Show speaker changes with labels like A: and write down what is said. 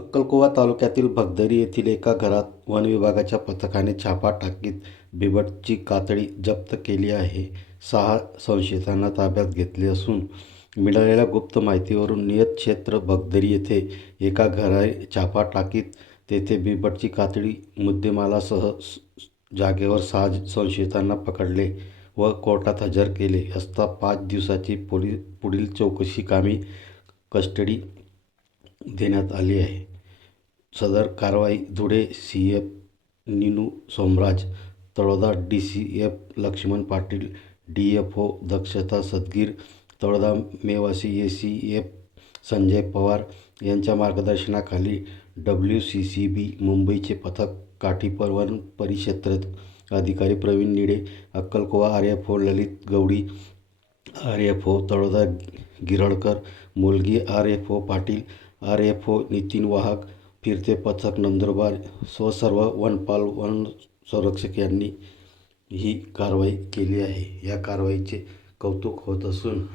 A: अक्कलकोवा तालुक्यातील भगदरी येथील एका घरात वन विभागाच्या पथकाने छापा टाकीत बिबटची कातडी जप्त केली आहे. सहा संशयितांना ताब्यात घेतले असून, मिळालेल्या गुप्त माहितीवरून नियत क्षेत्र भगदरी येथे एका घरा छापा टाकीत तेथे बिबटची कातडी मुद्देमालासह जागेवर सहा संशयितांना पकडले व कोर्टात हजर केले असता पाच दिवसाची पुढील चौकशी कामी कस्टडी देण्यात आली आहे. सदर कारवाई Dhule CF Ninu Somraj, Taloda D C F Laxman Patil, D F O Dakshata Sadgir, Taloda Mewasi A C F Sanjay Pawar यांच्या मार्गदर्शनाखाली डब्ल्यू सी सी बी मुंबईचे पथक, काठी परवन परिक्षेत्र अधिकारी Pravin Nide अक्कलकोवा R F O Lalit Gaudi R F O Taloda Giradkar, F O Patil, R F O Nitin Wahak, फिरते पथक नंदुरबार स्वसर्व सर्व वनपाल, वनसंरक्षक यांनी ही कारवाई केली आहे. या कारवाईचे कौतुक होत असून